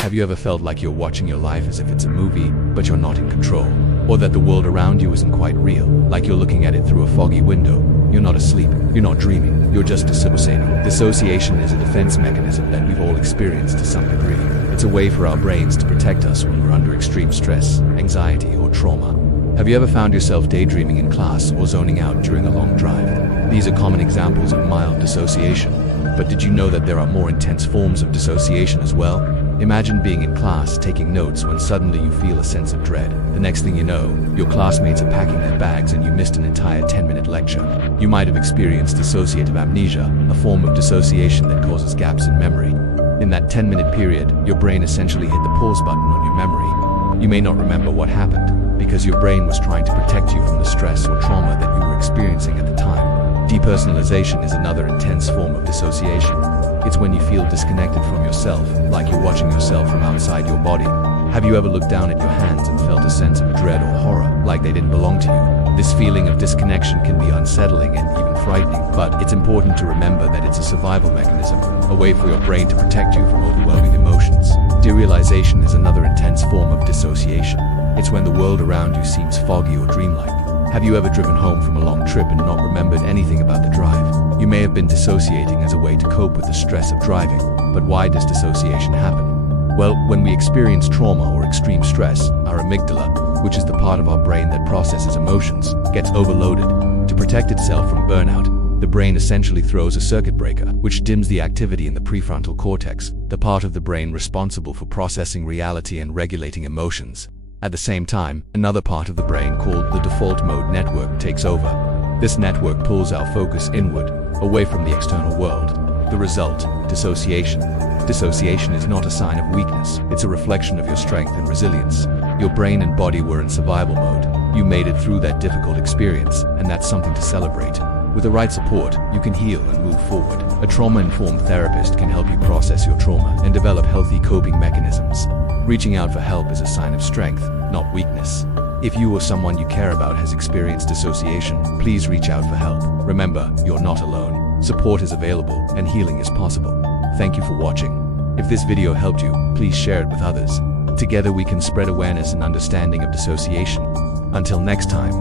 Have you ever felt like you're watching your life as if it's a movie, but you're not in control? Or that the world around you isn't quite real, like you're looking at it through a foggy window? You're not asleep, you're not dreaming, you're just dissociating. Dissociation is a defense mechanism that we've all experienced to some degree. It's a way for our brains to protect us when we're under extreme stress, anxiety, or trauma. Have you ever found yourself daydreaming in class or zoning out during a long drive? These are common examples of mild dissociation. But did you know that there are more intense forms of dissociation as well? Imagine being in class taking notes when suddenly you feel a sense of dread. The next thing you know, your classmates are packing their bags and you missed an entire 10-minute lecture. You might have experienced dissociative amnesia, a form of dissociation that causes gaps in memory. In that 10-minute period, your brain essentially hit the pause button on your memory. You may not remember what happened, because your brain was trying to protect you from the stress or trauma that you were experiencing at the time. Depersonalization is another intense form of dissociation. It's when you feel disconnected from yourself, like you're watching yourself from outside your body. Have you ever looked down at your hands and felt a sense of dread or horror, like they didn't belong to you? This feeling of disconnection can be unsettling and even frightening, but it's important to remember that it's a survival mechanism, a way for your brain to protect you from overwhelming emotions. Derealization is another intense form of dissociation. It's when the world around you seems foggy or dreamlike. Have you ever driven home from a long trip and not remembered anything about the drive? You may have been dissociating as a way to cope with the stress of driving. But why does dissociation happen? Well, when we experience trauma or extreme stress, our amygdala, which is the part of our brain that processes emotions, gets overloaded. To protect itself from burnout, the brain essentially throws a circuit breaker, which dims the activity in the prefrontal cortex, the part of the brain responsible for processing reality and regulating emotions. At the same time, another part of the brain called the default mode network takes over. This network pulls our focus inward, away from the external world. The result, dissociation. Dissociation is not a sign of weakness, it's a reflection of your strength and resilience. Your brain and body were in survival mode. You made it through that difficult experience, and that's something to celebrate. With the right support, you can heal and move forward. A trauma-informed therapist can help you process your trauma and develop healthy coping mechanisms. Reaching out for help is a sign of strength, not weakness. If you or someone you care about has experienced dissociation, please reach out for help. Remember, you're not alone. Support is available, and healing is possible. Thank you for watching. If this video helped you, please share it with others. Together we can spread awareness and understanding of dissociation. Until next time.